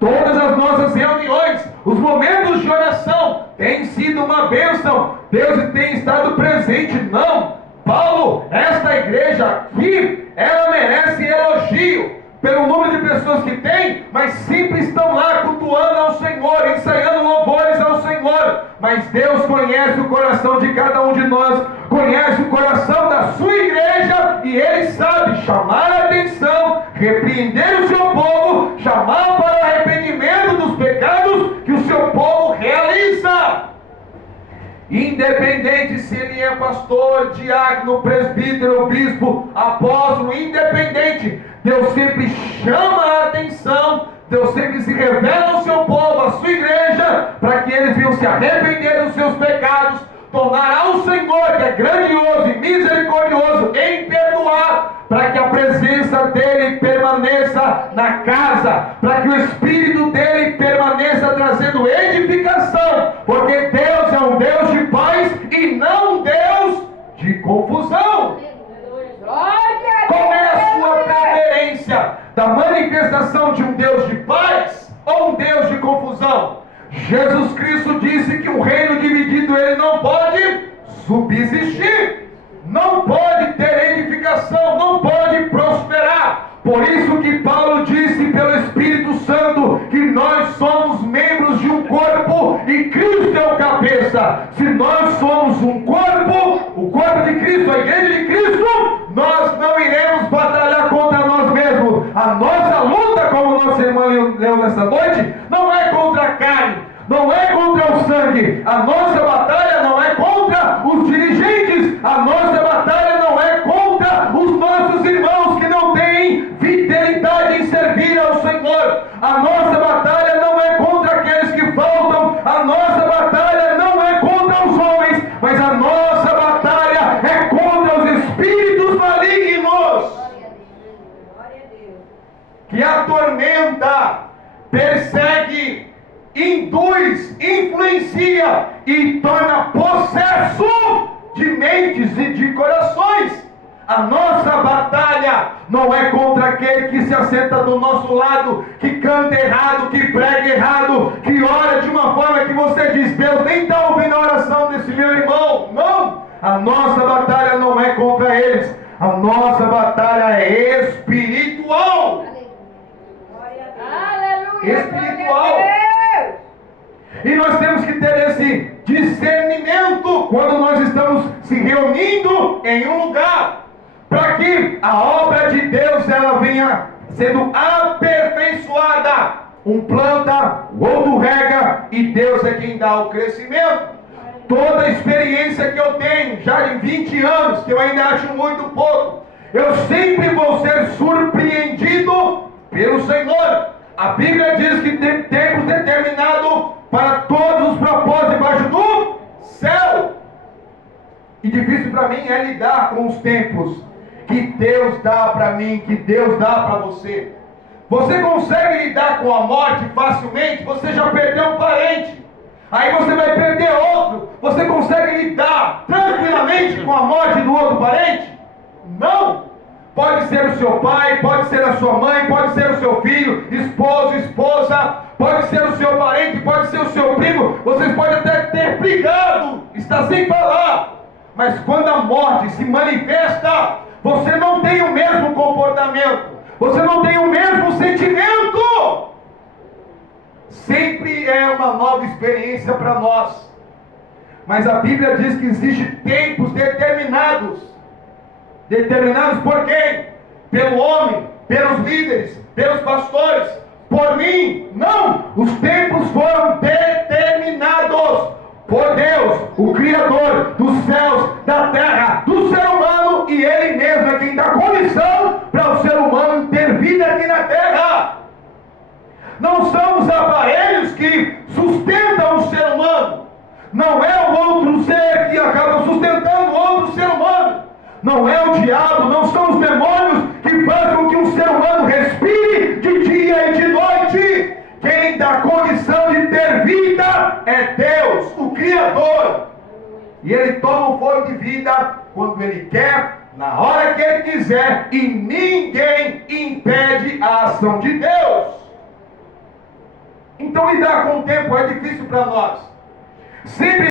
Todas as nossas reuniões, os momentos de oração, têm sido uma bênção. Deus tem estado presente. Não, Paulo, esta igreja aqui, ela merece elogio pelo número de pessoas que tem, mas sempre estão lá cultuando ao Senhor, ensaiando louvores ao Senhor. Mas Deus conhece o coração de cada um de nós, conhece o coração da sua igreja, e Ele sabe chamar a atenção, repreender o seu povo, chamar para o arrependimento dos pecados que o seu povo realiza. Independente se ele é pastor, diácono, presbítero, bispo, apóstolo, independente, Deus sempre chama a atenção, Deus sempre se revela ao seu povo, à sua igreja, para que eles venham se arrepender dos seus pecados, tornar ao Senhor, que é grandioso e misericordioso, em perdoar, para que a presença dele permaneça na casa, para que o Espírito dele permaneça trazendo edificação, porque Deus é um Deus de paz e não um Deus de confusão. Qual é a sua preferência? Da manifestação de um Deus de paz ou um Deus de confusão? Jesus Cristo disse que um reino dividido ele não pode subsistir, não pode ter edificação, não pode prosperar. Por isso que Paulo disse pelo Espírito Santo que nós somos membros de um corpo e Cristo é o cabeça. Se nós somos um corpo, o corpo de Cristo, a igreja de Cristo, nós não iremos batalhar contra nós mesmos. A nossa luta, como nossa irmã leu nessa noite, não é contra a carne, não é contra o sangue. A nossa batalha não é contra os dirigentes, a nossa batalha não é contra os nossos irmãos que não têm fidelidade em servir ao Senhor. A nossa batalha não é contra aqueles que faltam, a nossa batalha não é contra os homens, mas a nossa batalha é contra os espíritos malignos que atormenta, persegue, induz, influencia e torna possesso de mentes e de corações. A nossa batalha não é contra aquele que se assenta do nosso lado, que canta errado, que prega errado, que ora de uma forma que você diz, Deus nem está ouvindo a oração desse meu irmão. Não! A nossa batalha não é contra eles. A nossa batalha é espiritual. Aleluia! Espiritual. E nós temos que ter esse discernimento quando nós estamos se reunindo em um lugar, para que a obra de Deus ela venha sendo aperfeiçoada. Um planta, o outro rega, e Deus é quem dá o crescimento. Toda a experiência que eu tenho, já de 20 anos, que eu ainda acho muito pouco, eu sempre vou ser surpreendido pelo Senhor. A Bíblia diz que tem tempos determinados para todos os propósitos debaixo do céu. E difícil para mim é lidar com os tempos que Deus dá para mim, que Deus dá para você. Você consegue lidar com a morte facilmente? Você já perdeu um parente, aí você vai perder outro. Você consegue lidar tranquilamente com a morte do outro parente? Não! Pode ser o seu pai, pode ser a sua mãe, pode ser o seu filho, esposo, esposa, pode ser o seu parente, pode ser o seu primo. Vocês podem até ter brigado, está sem falar, mas quando a morte se manifesta, você não tem o mesmo comportamento, você não tem o mesmo sentimento. Sempre é uma nova experiência para nós, mas a Bíblia diz que existem tempos determinados. Determinados por quem? Pelo homem, pelos líderes, pelos pastores, por mim? Não! Os tempos foram determinados por Deus, o Criador dos céus, da terra, do ser humano, e Ele mesmo é quem dá condição para o ser humano ter vida aqui na terra. Não são os aparelhos que sustentam o ser humano, não é o outro ser que acaba sustentando o outro ser humano. Não é o diabo, não são os demônios que fazem com que um ser humano respire de dia e de noite. Quem dá condição de ter vida é Deus, o Criador. E Ele toma o fôlego de vida quando Ele quer, na hora que Ele quiser, e ninguém impede a ação de Deus. Então lidar com o tempo é difícil para nós. Sempre